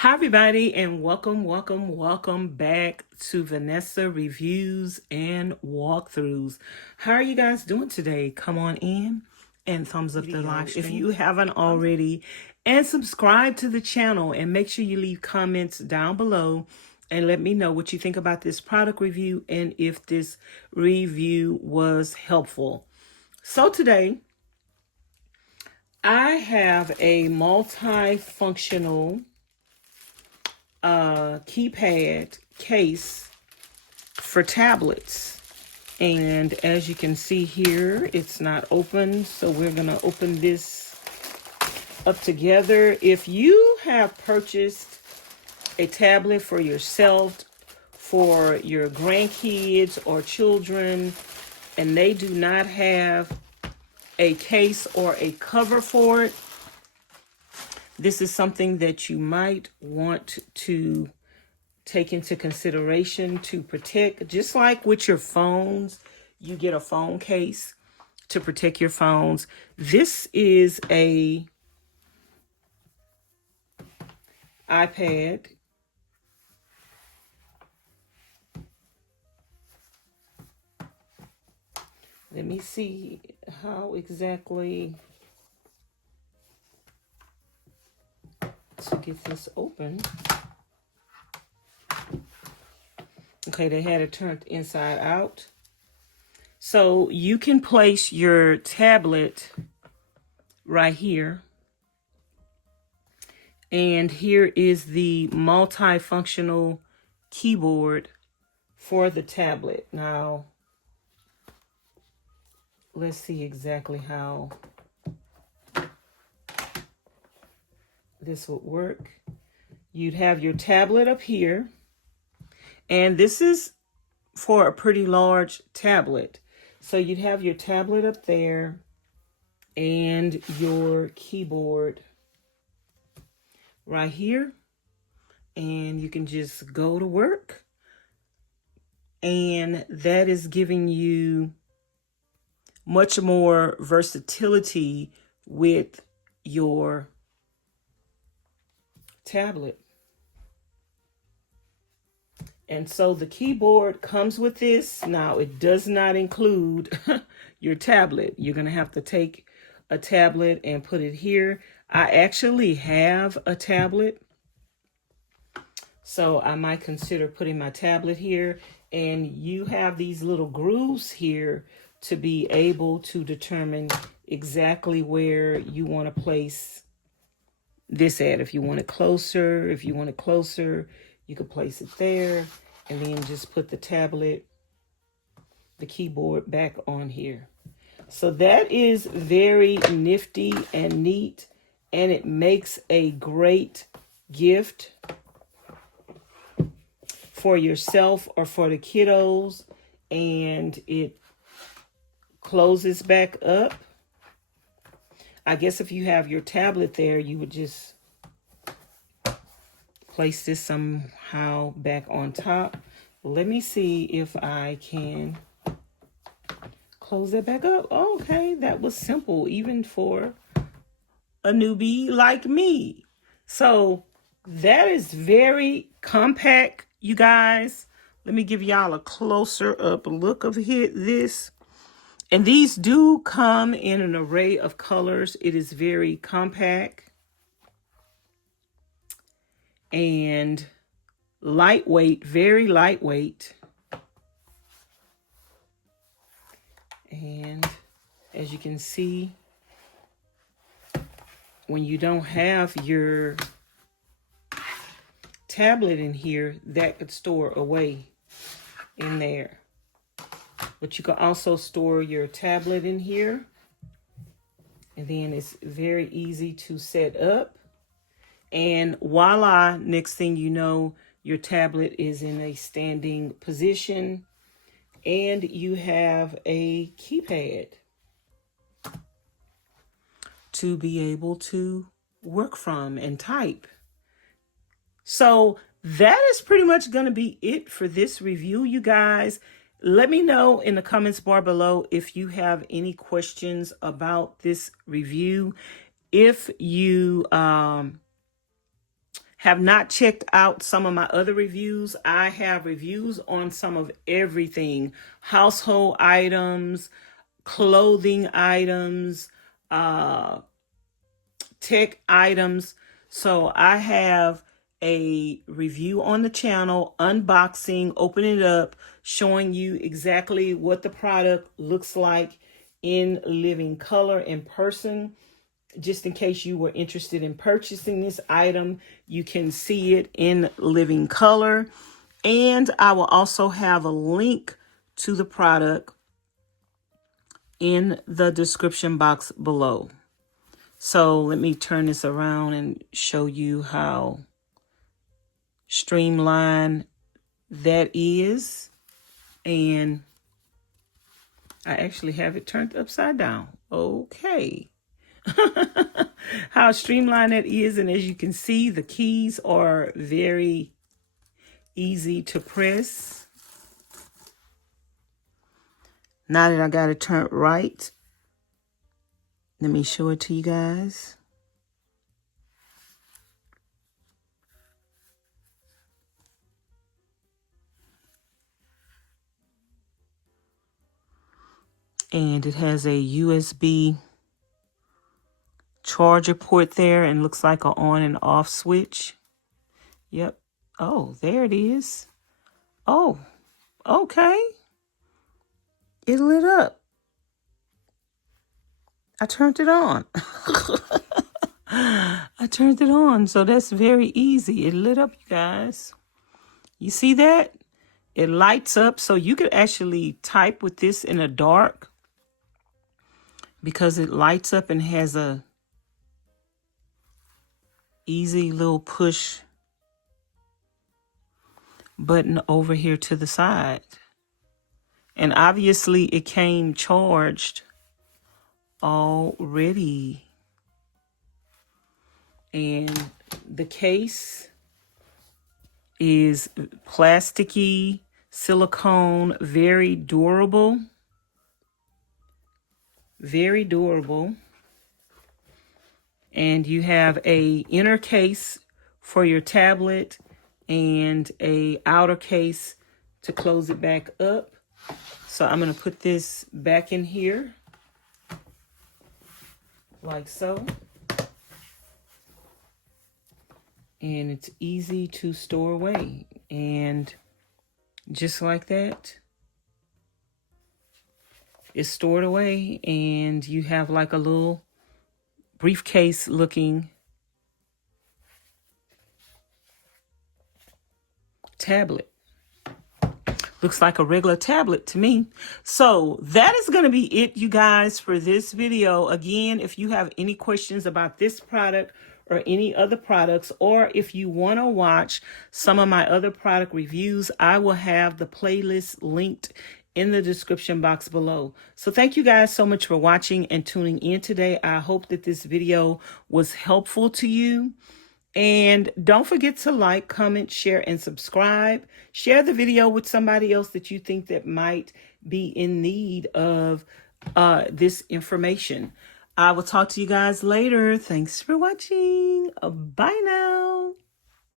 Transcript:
Hi, everybody, and welcome back to Vanessa Reviews and Walkthroughs. How are you guys doing today? Come on in and thumbs up the live if you haven't already, and subscribe to the channel, and make sure you leave comments down below and let me know what you think about this product review and if this review was helpful. So today, I have a multifunctional keypad case for tablets. And as you can see here, it's not open. So we're going to open this up together. If you have purchased a tablet for yourself, for your grandkids or children, and they do not have a case or a cover for it, this is something that you might want to take into consideration to protect. Just like with your phones, you get a phone case to protect your phones. This is a iPad. Let me see how exactly to get this open. Okay, they had it turned inside out. So you can place your tablet right here. And here is the multifunctional keyboard for the tablet. Now, let's see exactly how this would work. You'd have your tablet up here, and this is for a pretty large tablet. So you'd have your tablet up there and your keyboard right here, and you can just go to work. And that is giving you much more versatility with your tablet. And so the keyboard comes with this. Now, it does not include your tablet. You're going to have to take a tablet and put it here. I actually have a tablet, so I might consider putting my tablet here. And you have these little grooves here to be able to determine exactly where you want to place this at. If you want it closer, you could place it there, and then just put the tablet, the keyboard back on here. So that is very nifty and neat, and it makes a great gift for yourself or for the kiddos. And it closes back up. I guess if you have your tablet there, you would just place this somehow back on top. Let me see if I can close that back up. Okay, that was simple, even for a newbie like me. So that is very compact, you guys. Let me give y'all a closer up look of this. And these do come in an array of colors. It is very compact and lightweight, very lightweight. And as you can see, when you don't have your tablet in here, that could store away in there. But you can also store your tablet in here. And then it's very easy to set up. And voila, next thing you know, your tablet is in a standing position, and you have a keypad to be able to work from and type. So that is pretty much going to be it for this review, you guys. Let me know in the comments bar below if you have any questions about this review. If you have not checked out some of my other reviews, I have reviews on some of everything: household items, clothing items, tech items. So I have a review on the channel, unboxing, opening it up, showing you exactly what the product looks like in living color in person. Just in case you were interested in purchasing this item, you can see it in living color. And I will also have a link to the product in the description box below. So let me turn this around and show you how streamlined that is. And I actually have it turned upside down. Okay. How streamlined that is. And as you can see, the keys are very easy to press. Now that I got it turned right, let me show it to you guys. And it has a USB charger port there and looks like an on and off switch. Yep. Oh, there it is. Oh, okay. It lit up. I turned it on. I turned it on. So that's very easy. It lit up, you guys. You see that? It lights up, so you could actually type with this in the dark because it lights up and has a easy little push button over here to the side. And obviously it came charged already. And the case is plasticky, silicone, very durable. Very durable. And you have a inner case for your tablet and a outer case to close it back up. So I'm going to put this back in here like so. And it's easy to store away. And just like that, it's stored away, and you have like a little briefcase looking tablet. Looks like a regular tablet to me. So that is going to be it, you guys, for this video. Again, if you have any questions about this product or any other products, or if you want to watch some of my other product reviews, I will have the playlist linked in the description box below. So thank you guys so much for watching and tuning in today. I hope that this video was helpful to you. And don't forget to like, comment, share, and subscribe. Share the video with somebody else that you think that might be in need of this information. I will talk to you guys later. Thanks for watching. Bye now.